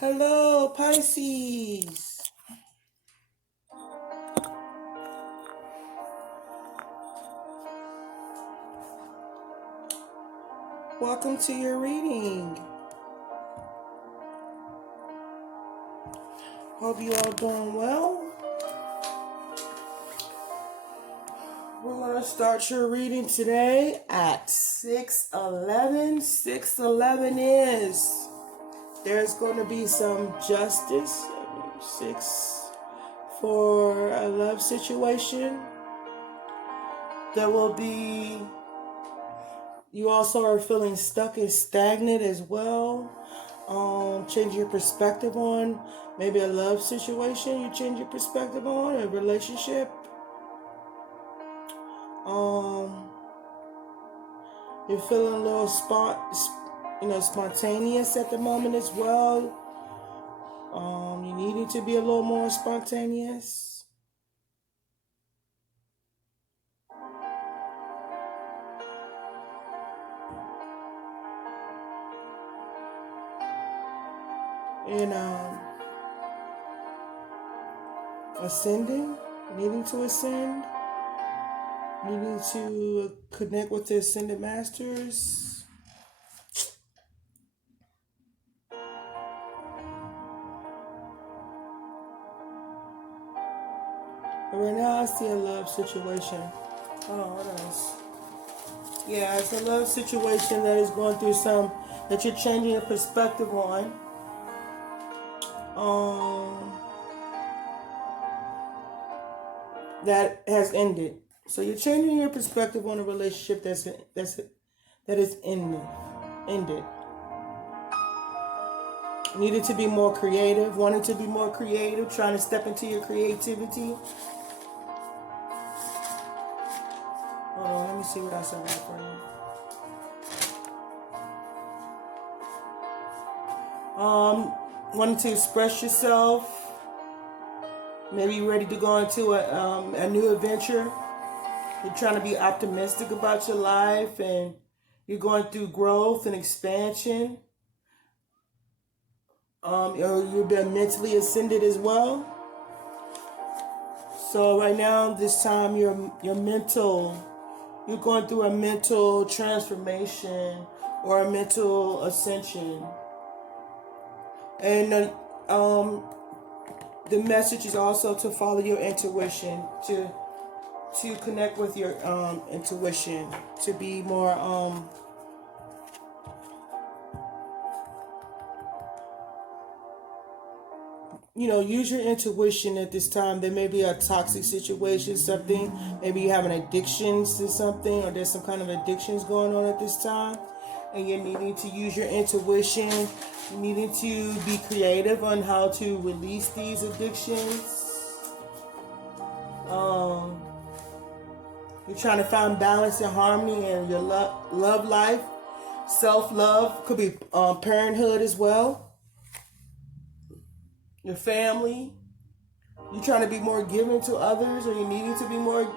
Hello, Pisces. Welcome to your reading. Hope you all doing well. We're going to start your reading today at 6:11. 6:11 is there's going to be some justice. 6 for a love situation. There will be, you also are feeling stuck and stagnant as well. Change your perspective on maybe a love situation. You change your perspective on a relationship. You're feeling a little spontaneous at the moment as well. You needing to be a little more spontaneous. And ascending, needing to ascend, needing to connect with the ascended masters. But right now I see a love situation. Oh, what else? Yeah, it's a love situation that is going through that you're changing your perspective on. That has ended. So you're changing your perspective on a relationship that is ended. Needed to be more creative, wanting to be more creative, trying to step into your creativity. Hold on, let me see what else I got for you. Wanting to express yourself. Maybe you're ready to go into a new adventure. You're trying to be optimistic about your life, and you're going through growth and expansion. You've been mentally ascended as well. So right now, this time, you're going through a mental transformation or a mental ascension, and the message is also to follow your intuition, to connect with your intuition, to be more use your intuition at this time. There may be a toxic situation, something, maybe you have an addiction to something, or there's some kind of addictions going on at this time, and you're needing to use your intuition. You're needing to be creative on how to release these addictions. You're trying to find balance and harmony in your love life. Self-love could be parenthood as well. Your family. You're trying to be more giving to others, or you needing to be more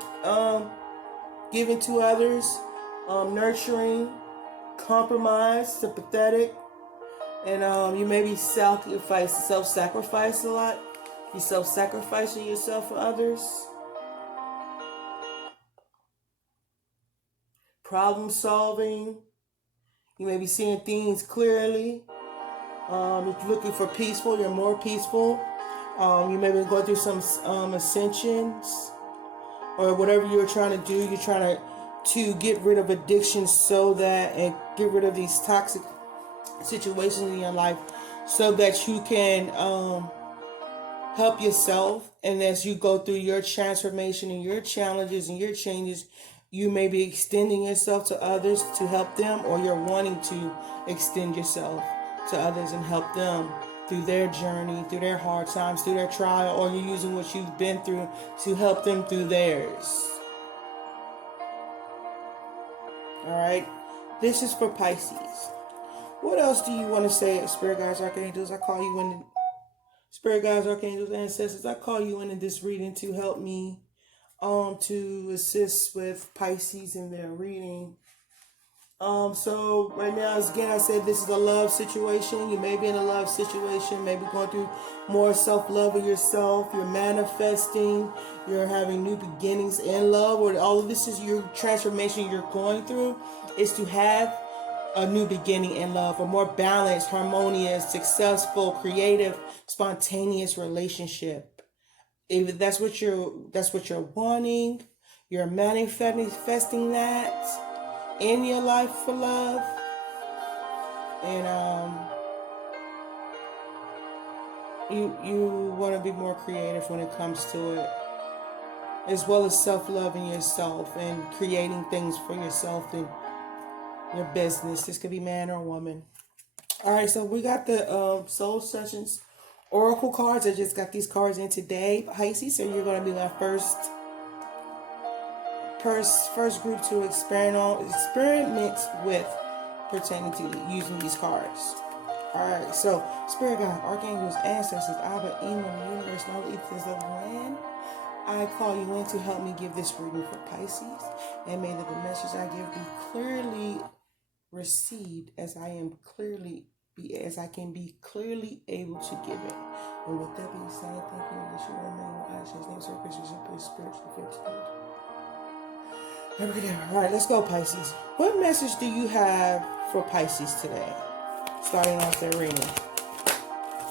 giving to others. Nurturing, compromise, sympathetic, and you may be self-sacrifice a lot. You self-sacrificing yourself for others. Problem solving. You may be seeing things clearly. If you're looking for peaceful, you're more peaceful. You may be going through some ascensions, or whatever you're trying to do. You're trying to get rid of addictions and get rid of these toxic situations in your life, so that you can help yourself. And as you go through your transformation and your challenges and your changes, you may be extending yourself to others to help them, or you're wanting to extend yourself to others and help them through their journey, through their hard times, through their trial, or you're using what you've been through to help them through theirs. All right, this is for Pisces. What else do you want to say, Spirit Guides, Archangels? I call you in. Spirit Guides, Archangels, Ancestors, I call you in this reading to help me to assist with Pisces in their reading. So right now, again, I said this is a love situation. You may be in a love situation, maybe going through more self-love of yourself. You're manifesting. You're having new beginnings in love. Or all of this is your transformation you're going through. Is to have a new beginning in love, a more balanced, harmonious, successful, creative, spontaneous relationship. If that's what you're wanting, you're manifesting that in your life for love, and you want to be more creative when it comes to it, as well as self-loving yourself and creating things for yourself and your business. This could be man or woman. All right, so we got the Soul Sessions Oracle cards. I just got these cards in today, Pisces. So you're going to be my first group to experiment with pertaining to using these cards. Alright, so Spirit God, Archangels, Ancestors, Abba, Emo, the universe, and all the ethers of the land, I call you in to help me give this reading for Pisces, and may that the message I give be clearly received as I can be clearly able to give it. And with that being said, thank you, Yeshua, Emmanuel, Ashes, name, so Christians, and spiritually fit. All right, let's go, Pisces. What message do you have for Pisces today? Starting off their reading.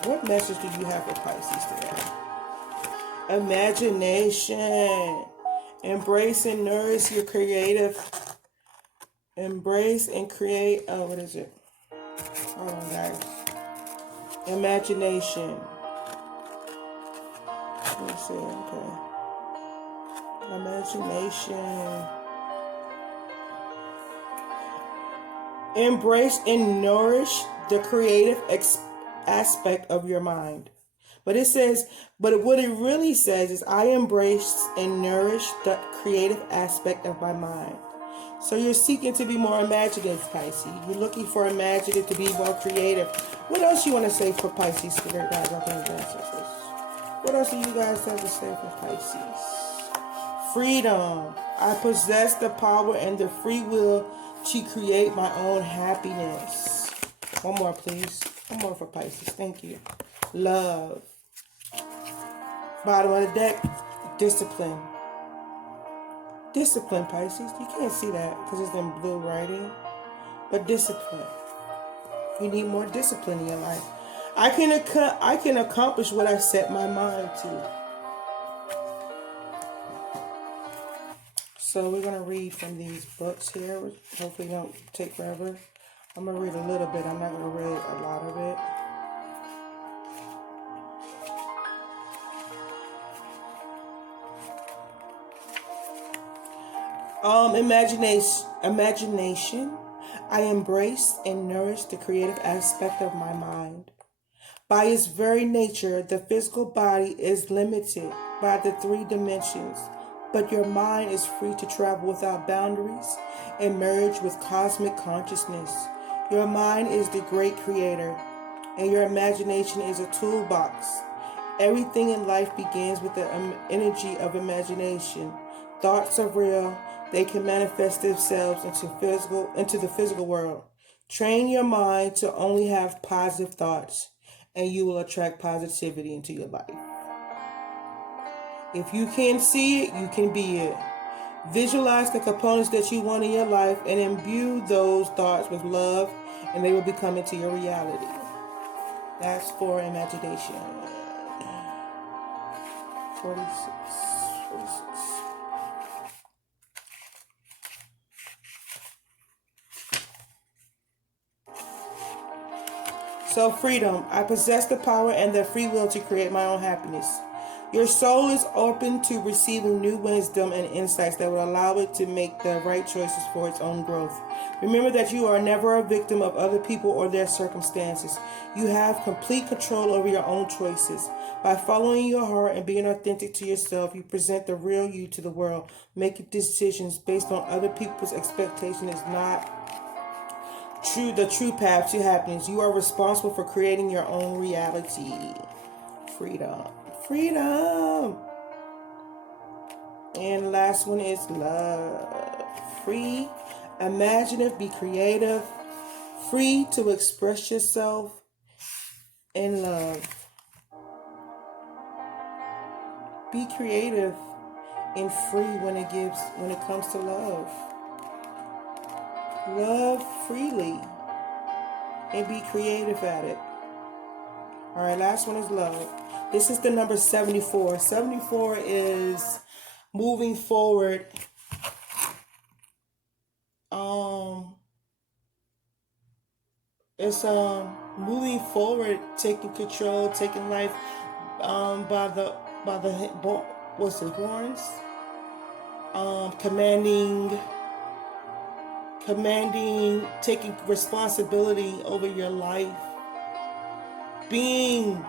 What message do you have for Pisces today? Imagination. Embrace and nourish your creative. Embrace and create. Oh, what is it? Hold on, guys. Imagination. Let's see. Okay. Imagination. Embrace and nourish the creative aspect of your mind. But what it really says is, I embrace and nourish the creative aspect of my mind. So you're seeking to be more imaginative, Pisces. You're looking for imaginative, to be more creative. What else you want to say for Pisces today, guys? What else do you guys have to say for Pisces? Freedom. I possess the power and the free will to create my own happiness. One more, please. One more for Pisces. Thank you. Love. Bottom of the deck, discipline. Discipline, Pisces. You can't see that because it's in blue writing. But discipline. You need more discipline in your life. I can accomplish what I set my mind to. So we're going to read from these books here. Hopefully don't take forever. I'm going to read a little bit. I'm not going to read a lot of it. Imagination. I embrace and nourish the creative aspect of my mind. By its very nature, the physical body is limited by the 3 dimensions, but your mind is free to travel without boundaries and merge with cosmic consciousness. Your mind is the great creator, and your imagination is a toolbox. Everything in life begins with the energy of imagination. Thoughts are real. They can manifest themselves into the physical world. Train your mind to only have positive thoughts, and you will attract positivity into your life. If you can see it, you can be it. Visualize the components that you want in your life and imbue those thoughts with love, and they will become into your reality. That's for imagination. 46. So freedom. I possess the power and the free will to create my own happiness. Your soul is open to receiving new wisdom and insights that will allow it to make the right choices for its own growth. Remember that you are never a victim of other people or their circumstances. You have complete control over your own choices. By following your heart and being authentic to yourself, you present the real you to the world. Making decisions based on other people's expectation is not the true path to happiness. You are responsible for creating your own reality. Freedom. Freedom. And the last one is love. Free. imaginative, be creative, free to express yourself in love. Be creative and free when it comes to love. Love freely and be creative at it. All right, last one is love. This is the number 74. 74 is moving forward. It's moving forward, taking control, taking life by the what's the horns? Commanding, taking responsibility over your life, being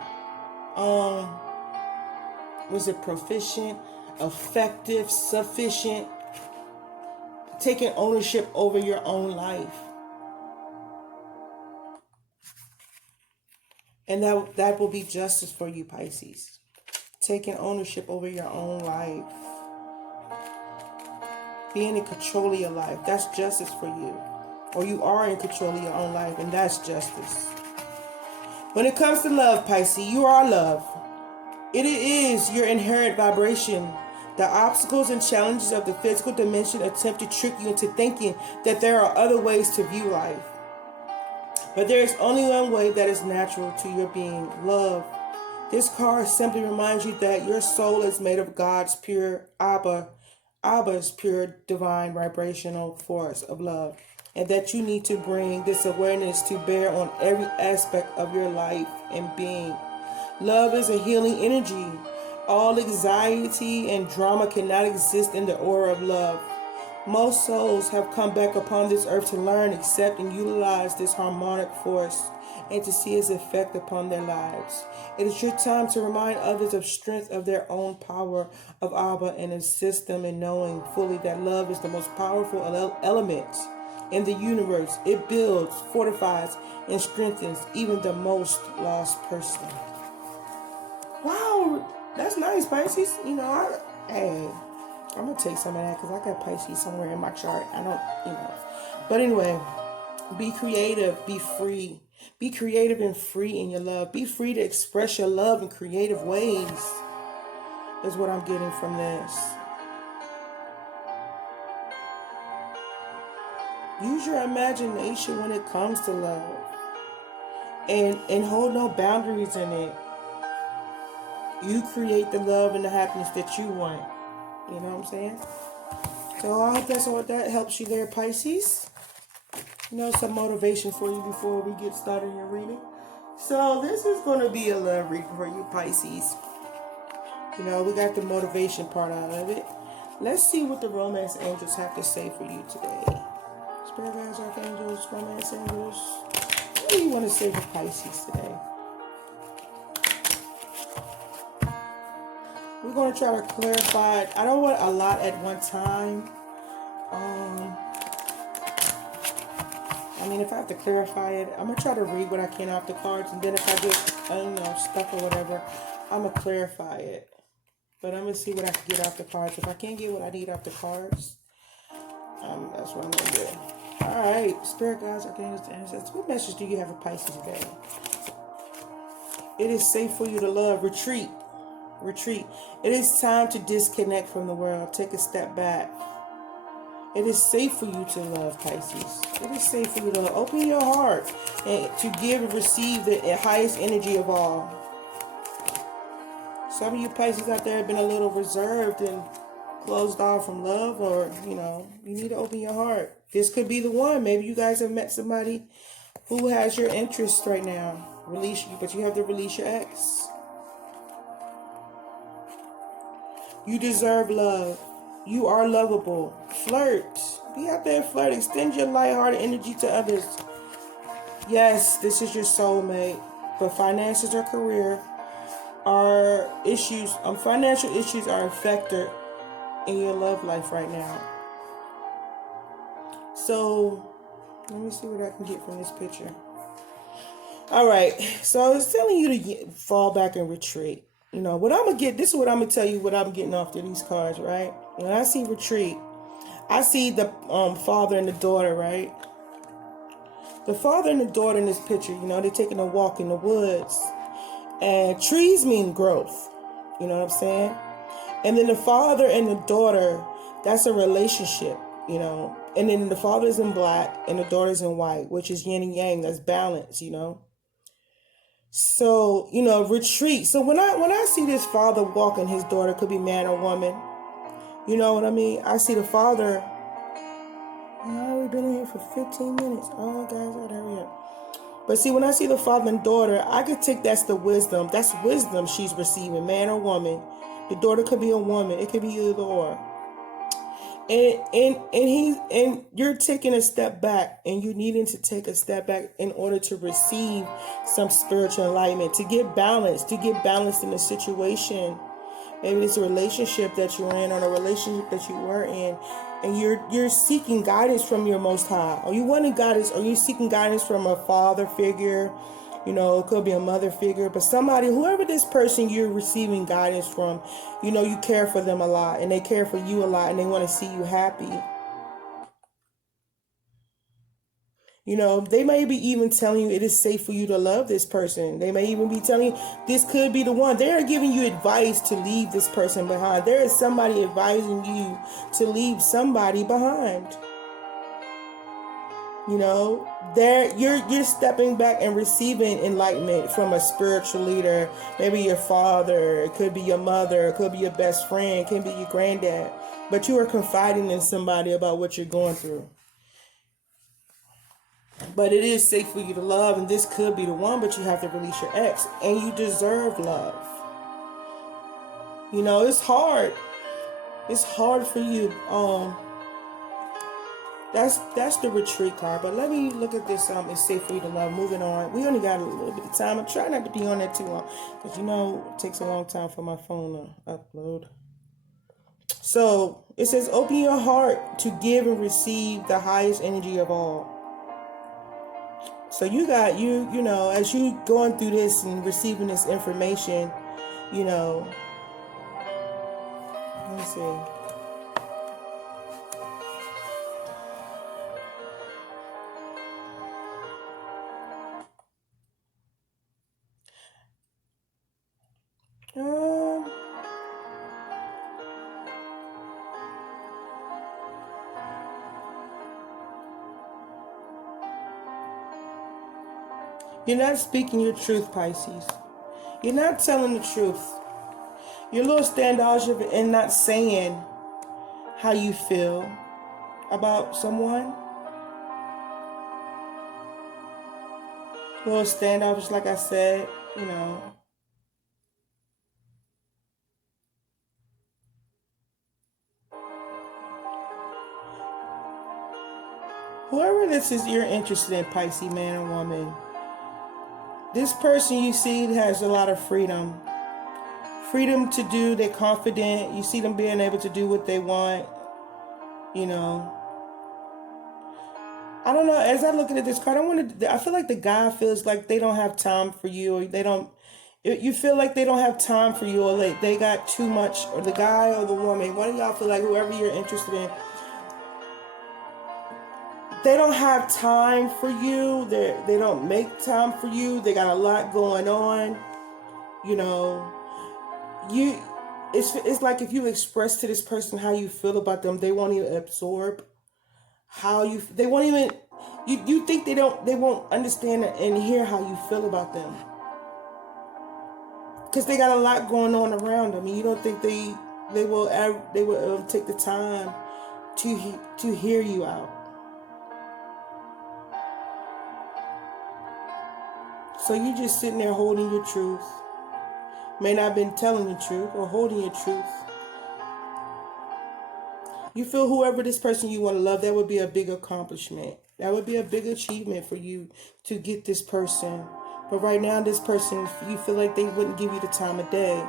proficient, effective, sufficient, taking ownership over your own life. And that will be justice for you, Pisces. Taking ownership over your own life. Being in control of your life. That's justice for you. Or you are in control of your own life, and that's justice. When it comes to love, Pisces, you are love. It is your inherent vibration. The obstacles and challenges of the physical dimension attempt to trick you into thinking that there are other ways to view life. But there is only one way that is natural to your being, love. This card simply reminds you that your soul is made of God's pure Abba's pure divine vibrational force of love, and that you need to bring this awareness to bear on every aspect of your life and being. Love is a healing energy. All anxiety and drama cannot exist in the aura of love. Most souls have come back upon this earth to learn, accept, and utilize this harmonic force and to see its effect upon their lives. It is your time to remind others of strength of their own power of Abba and assist them in knowing fully that love is the most powerful element in the universe. It builds, fortifies, and strengthens even the most lost person. Wow, that's nice, Pisces. I'm going to take some of that because I got Pisces somewhere in my chart. But anyway, be creative, be free. Be creative and free in your love. Be free to express your love in creative ways, is what I'm getting from this. Use your imagination when it comes to love. And hold no boundaries in it. You create the love and the happiness that you want. You know what I'm saying? So I hope that helps you there, Pisces. Some motivation for you before we get started in your reading. So this is going to be a love reading for you, Pisces. We got the motivation part out of it. Let's see what the romance angels have to say for you today. Spirit guides, archangels, romance angels. What do you want to say for Pisces today? We're going to try to clarify it. I don't want a lot at one time. If I have to clarify it, I'm going to try to read what I can off the cards. And then if I get, stuck or whatever, I'm going to clarify it. But I'm going to see what I can get off the cards. If I can't get what I need off the cards, that's what I'm going to do. All right. Spirit guides, archangels, ancestors. What message do you have for Pisces today? It is safe for you to love. Retreat. It is time to disconnect from the world. Take a step back. It is safe for you to love, Pisces. It is safe for you to love. Open your heart and to give and receive the highest energy of all. Some of you Pisces out there have been a little reserved and closed off from love, or, you need to open your heart. This could be the one. Maybe you guys have met somebody who has your interest right now. But you have to release your ex. You deserve love. You are lovable. Flirt. Be out there and flirt. Extend your lighthearted energy to others. Yes, this is your soulmate. But finances or career are issues. Financial issues are a factor in your love life right now. So, let me see what I can get from this picture. All right. So, I was telling you to fall back and retreat. What I'm going to get, this is what I'm going to tell you what I'm getting off of these cards, right? When I see retreat, I see the father and the daughter, right? The father and the daughter in this picture, they're taking a walk in the woods. And trees mean growth. You know what I'm saying? And then the father and the daughter, that's a relationship, And then the father's in black and the daughter's in white, which is yin and yang. That's balance, So, retreat. So when I see this father walking his daughter, could be man or woman. You know what I mean? I see the father. We've been in here for 15 minutes. Oh, guys, I gotta hurry up. But see, when I see the father and daughter, I could take that's the wisdom. That's wisdom she's receiving, man or woman. The daughter could be a woman. It could be either or. And you're taking a step back, and you needing to take a step back in order to receive some spiritual enlightenment, to get balanced in the situation. Maybe it's a relationship that you're in or a relationship that you were in, and you're seeking guidance from your Most High. Are you wanting guidance? Are you seeking guidance from a father figure? It could be a mother figure, but somebody, whoever this person you're receiving guidance from, you care for them a lot, and they care for you a lot, and they want to see you happy. They may be even telling you it is safe for you to love this person. They may even be telling you this could be the one. They are giving you advice to leave this person behind. There is somebody advising you to leave somebody behind. You're stepping back and receiving enlightenment from a spiritual leader. Maybe your father, it could be your mother, it could be your best friend, it could be your granddad. But you are confiding in somebody about what you're going through. But it is safe for you to love, and this could be the one, but you have to release your ex, and you deserve love. It's hard. It's hard for you. That's the retreat card. But let me look at this. It's safe for you to love. Moving on. We only got a little bit of time. I'm trying not to be on there too long, because it takes a long time for my phone to upload. So it says, open your heart to give and receive the highest energy of all. So you got, as you going through this and receiving this information, let me see. You're not speaking your truth, Pisces. You're not telling the truth. You're a little standoffish and not saying how you feel about someone. A little standoffish, like I said, Whoever this is you're interested in, Pisces, man or woman, this person you see has a lot of freedom. Freedom to do, they're confident. You see them being able to do what they want. I don't know. As I look at this card, I feel like the guy feels like they don't have time for you, or you feel like they don't have time for you, or they got too much, or the guy or the woman. One of y'all feel like whoever you're interested in, they don't have time for you. They don't make time for you. They got a lot going on. It's like if you express to this person how you feel about them, they won't even absorb they won't even, you think they won't understand and hear how you feel about them, because they got a lot going on around them, and you don't think they will take the time to hear you out. So you just sitting there holding your truth. May not have been telling the truth or holding your truth. You feel whoever this person you want to love, that would be a big accomplishment. That would be a big achievement for you to get this person. But right now, this person, you feel like they wouldn't give you the time of day.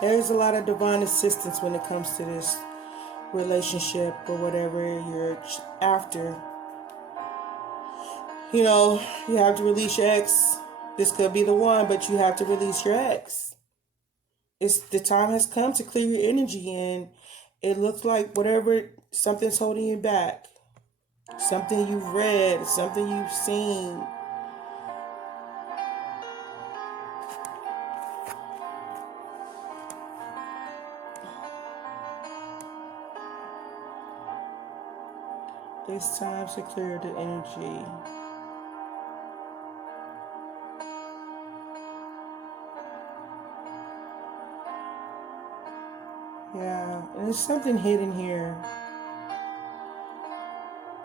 There's a lot of divine assistance when it comes to this relationship or whatever you're after. You have to release your ex. This could be the one, but you have to release your ex. the time has come to clear your energy, and it looks like something's holding you back. Something you've read, something you've seen. It's time to clear the energy. Yeah, and there's something hidden here.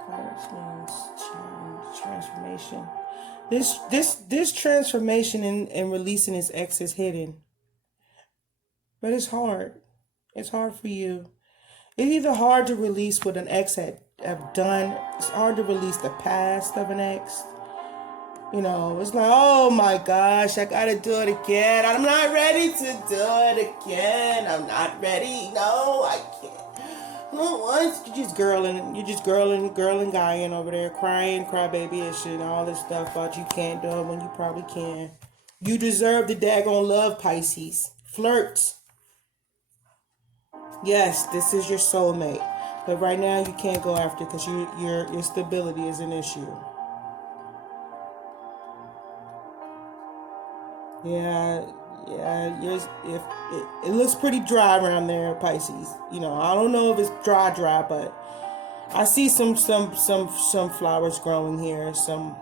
Cards means change, transformation. This transformation and releasing this ex is hidden, but it's hard. It's hard for you. It's either hard to release what an ex have done. It's hard to release the past of an ex. You know, it's like, oh my gosh, I gotta do it again. I'm not ready to do it again. I'm not ready. No, I can't. Once you're just girling, guying over there, crying, crybaby and shit, all this stuff about you can't do it when you probably can. You deserve the daggone love, Pisces. Flirt. Yes, this is your soulmate, but right now you can't go after because your stability is an issue. Yeah, it looks pretty dry around there, Pisces. You know, I don't know if it's dry, but I see some flowers growing here. Some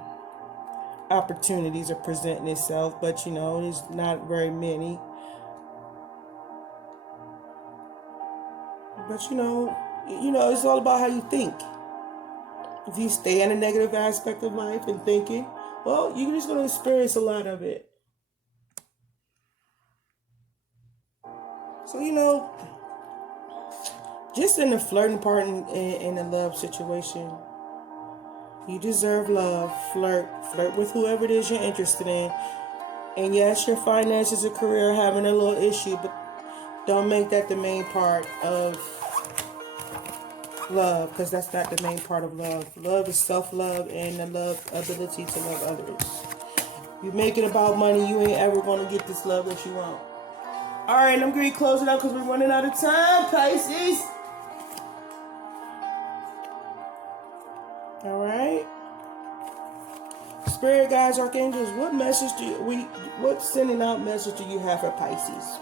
opportunities are presenting itself, but you know, there's not very many. But you know, it's all about how you think. If you stay in a negative aspect of life and thinking, well, you're just going to experience a lot of it. So, you know, just in the flirting part in the love situation, you deserve love. Flirt with whoever it is you're interested in. And yes, your finances or career are having a little issue, but don't make that the main part of love, because that's not the main part of love. Love is self-love and the ability to love others. You make it about money, you ain't ever going to get this love that you want. All right, I'm going to close it out because we're running out of time, Pisces. All right. Spirit guides, archangels, what sending out message do you have for Pisces?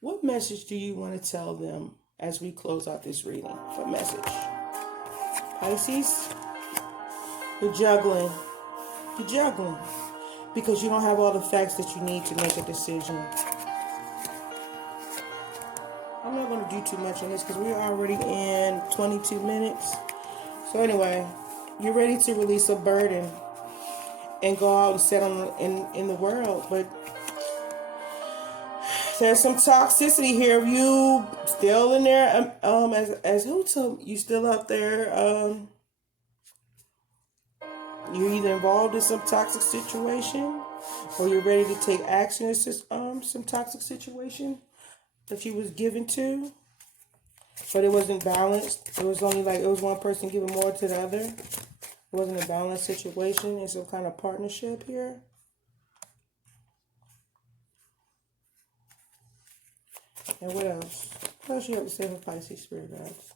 What message do you want to tell them as we close out this reading? What message? Pisces, you're juggling. You're juggling because you don't have all the facts that you need to make a decision. I'm not going to do too much on this because we're already in 22 minutes. So anyway, you're ready to release a burden and go out and settle in the world. But there's some toxicity here. You still in there, as who told you still out there, you're either involved in some toxic situation or you're ready to take action in some toxic situation that you was given to, but it wasn't balanced. It was only it was one person giving more to the other. It wasn't a balanced situation. It's some kind of partnership here. And what else? What else you have to say for Pisces, Spirit guides?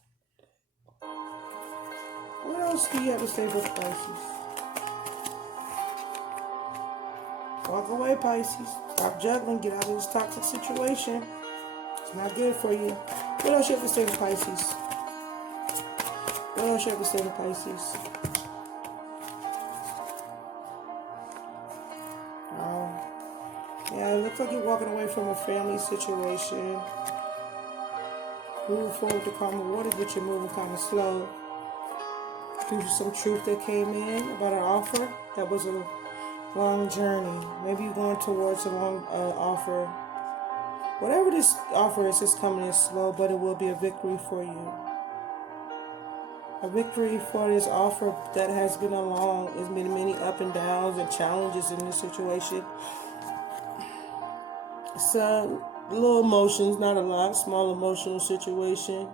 What else do you have to say for Pisces? Walk away, Pisces. Stop juggling. Get out of this toxic situation. It's not good for you. What else you have to say for Pisces? What else you have to say for Pisces? Yeah, it looks like you're walking away from a family situation. Moving forward to calmer waters, but you're moving kind of slow. Due to some truth that came in about an offer that was a long journey. Maybe you're going towards a long offer. Whatever this offer is, it's coming in slow, but it will be a victory for you. A victory for this offer that has been along. There's been many up and downs and challenges in this situation. Some little emotions, not a lot, small emotional situation.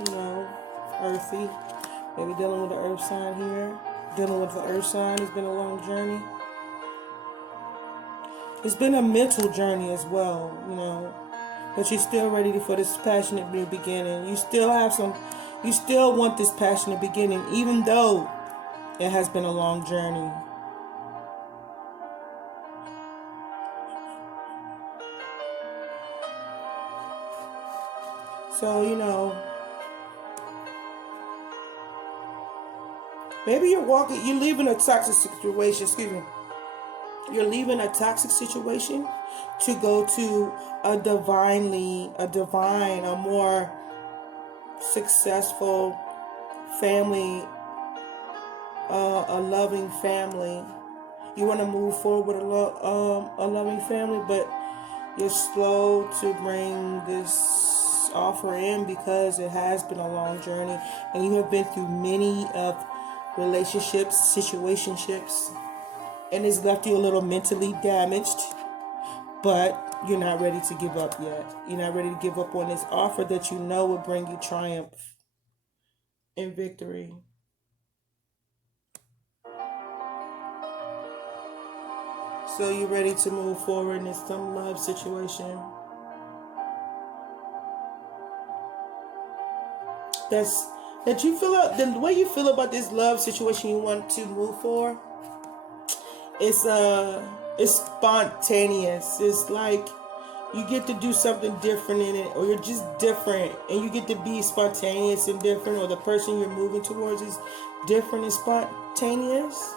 You know, earthy. Maybe dealing with the earth sign here. Dealing with the earth sign has been a long journey. It's been a mental journey as well, but you're still ready for this passionate new beginning. You still want this passionate beginning, even though it has been a long journey. So, maybe you're leaving a toxic situation, excuse me. You're leaving a toxic situation to go to a more successful family, a loving family. You want to move forward with a loving family, but you're slow to bring this offer in because it has been a long journey, and you have been through many of relationships, situationships, and it's left you a little mentally damaged. But you're not ready to give up yet. You're not ready to give up on this offer that you know will bring you triumph and victory. So you're ready to move forward in some love situation. That you feel the way you feel about this love situation you want to move for. It's spontaneous. It's like you get to do something different in it, or you're just different, and you get to be spontaneous and different, or the person you're moving towards is different and spontaneous.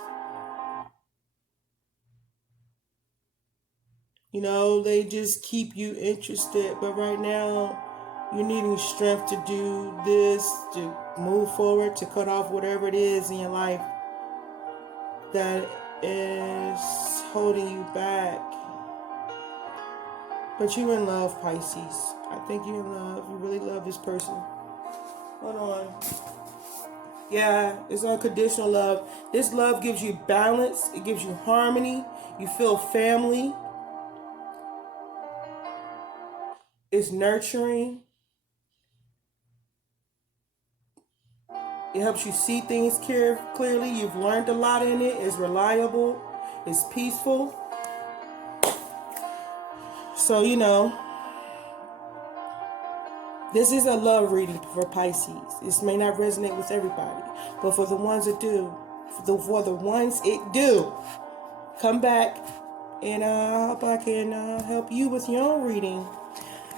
They just keep you interested, but right now you're needing strength to do this, to move forward, to cut off whatever it is in your life that is holding you back. But you're in love, Pisces. I think you're in love. You really love this person. Hold on. Yeah, it's unconditional love. This love gives you balance. It gives you harmony. You feel family. It's nurturing. It helps you see things clearly. You've learned a lot in it. It's reliable. It's peaceful. So, this is a love reading for Pisces. This may not resonate with everybody, but for the ones that do, for the ones it do, come back and I hope I can help you with your own reading.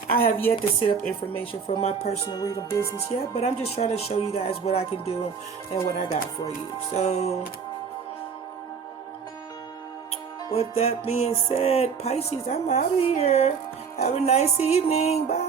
I have yet to set up information for my personal reading business yet, but I'm just trying to show you guys what I can do and what I got for you. So, with that being said, Pisces, I'm out of here. Have a nice evening. Bye.